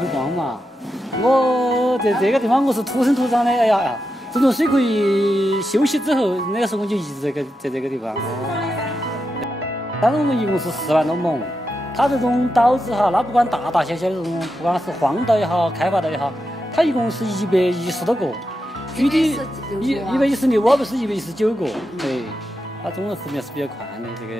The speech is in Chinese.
会逛嘛。我在这个地方我是土生土长的，哎呀，这种水可以休息之后，那个时候我就一直在这个地方。当时我们一共是4万多亩，它这种岛子哈，那不管大大小小的这种，不管是荒岛也好，开发岛也好，它一共是110多个，具体116啊，不是119个，对，它总的覆面是比较宽的这个。